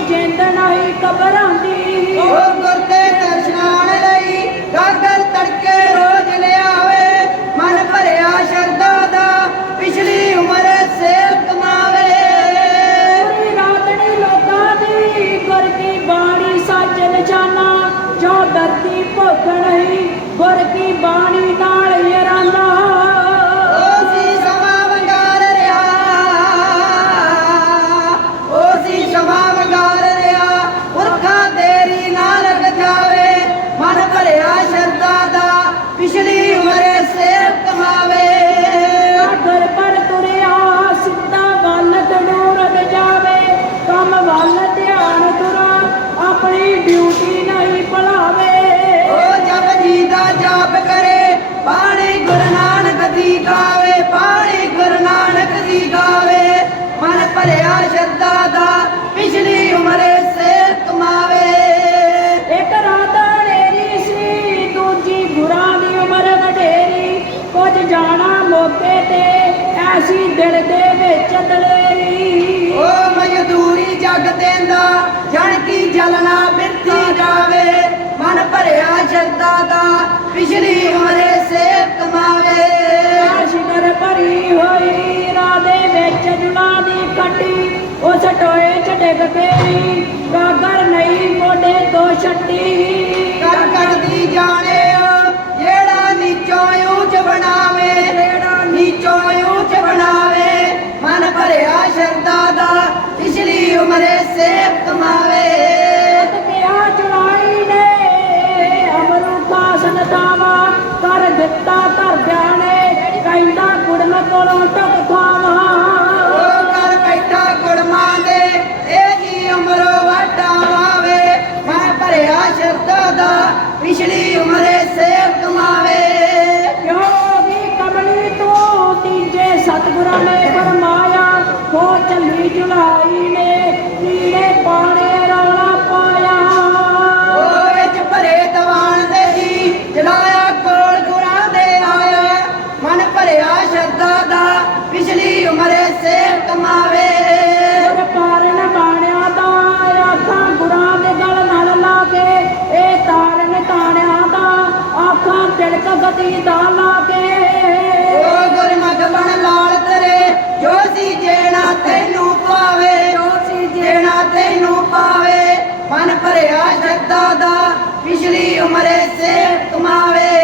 ਜਿੰਦ ਨਹੀਂ ਕਬਰਾਂਦੀ ਉਹ ਗੁਰਦੇ ਦਰਸ਼ਨਾਨ ਲਈ ਗਾਗਰ ਤੜਕੇ ਰੋਜ਼ ਲਿਆਵੇ। ਮਨ ਭਰਿਆ ਸ਼ਰਧਾ ਦਾ ਪਿਛਲੀ ਉਮਰ ਸੇਵ ਕਮਾਵੇ ਰਾਤੜੀ ਲੋਕਾਂ ਦੀ ਗੁਰ ਕੀ ਬਾਣੀ ਸੱਚ ਨਿਸ਼ਾਨਾ ਜੋ ਦਰਦੀ ਭੁੱਖ ਨਹੀਂ ਗੁਰ ਕੀ ਬਾਣੀ ਐਸੀ ਦਿਲ ਦੇ ਵਿੱਚ ਦਲੇਰੀ। ਉਹ ਮਜ਼ਦੂਰੀ ਜਗ ਦੇਂਦਾ ਜਣ ਕੀ ਜਲਨਾ ਬਿਰਤੀ ਜਾਵੇ। ਮਨ ਭਰਿਆ ਸ਼ਰਧਾ ਦਾ ਪਿਛਲੀ ਉਮਰ ਸੇ ਕਮਾਵੇ। ਸ਼ਿਕਰ ਭਰੀ ਹੋਈ ਰਾਦੇ ਵਿੱਚ ਜੁਨਾ ਦੀ ਕੱਟੀ ਉਸ ਟੋਏ ਚ ਡਿੱਗ ਪਈ ਗਾਗਰ ਨਹੀਂ ਮੋਢੇ ਤੋਂ ਛੱਟੀ। ਕਰ ਕਰਦੀ ਜਾਣੇ ਜਿਹੜਾ ਨੀਚੋਂ ਉੱਚ ਬਣਾਵੇ। ਜਿਹੜਾ ਨੀਚੋਂ ਭਰਿਆ ਸ਼ਰਧਾ ਦਾ ਪਿਛਲੀ ਉਮਰੇ ਸੇਵ ਕਮਾਵੇ ਹੋ ਚੱਲੀ ਜੁਲਾਈ ਨੇ ਕੀੜੇ ਪਾਣੇ ਰੌਲਾ ਪਾਇਆ। ਓਏ ਚ ਭਰੇ ਦਵਾਨ ਦੇ ਹੀ ਜਲਾਇਆ ਕੋਲ ਗੁਰਾਂ ਦੇ ਆਇਆ। ਮਨ ਭਰਿਆ ਸ਼ਰਧਾ ਦਾ ਪਿਛਲੀ ਉਮਰੇ ਸੇਵ ਕਮਾਵੇ। ਪਾਰਨ ਬਾਣਿਆ ਦਾ ਆਖਾਂ ਗੁਰਾਂ ਦੇ ਗਲ ਨਾਲ ਲਾ ਕੇ ਇਹ ਤਾਰਨ ਤਾਣਿਆ ਦਾ ਆਖਾਂ ਤਿਲਕ ਗਤੀ ਦਾ ਭਰਿਆ ਸ਼ਰਧਾ ਦਾ ਪਿਛਲੀ ਉਮਰੇ ਸੇਵ ਕਮਾਵੇ।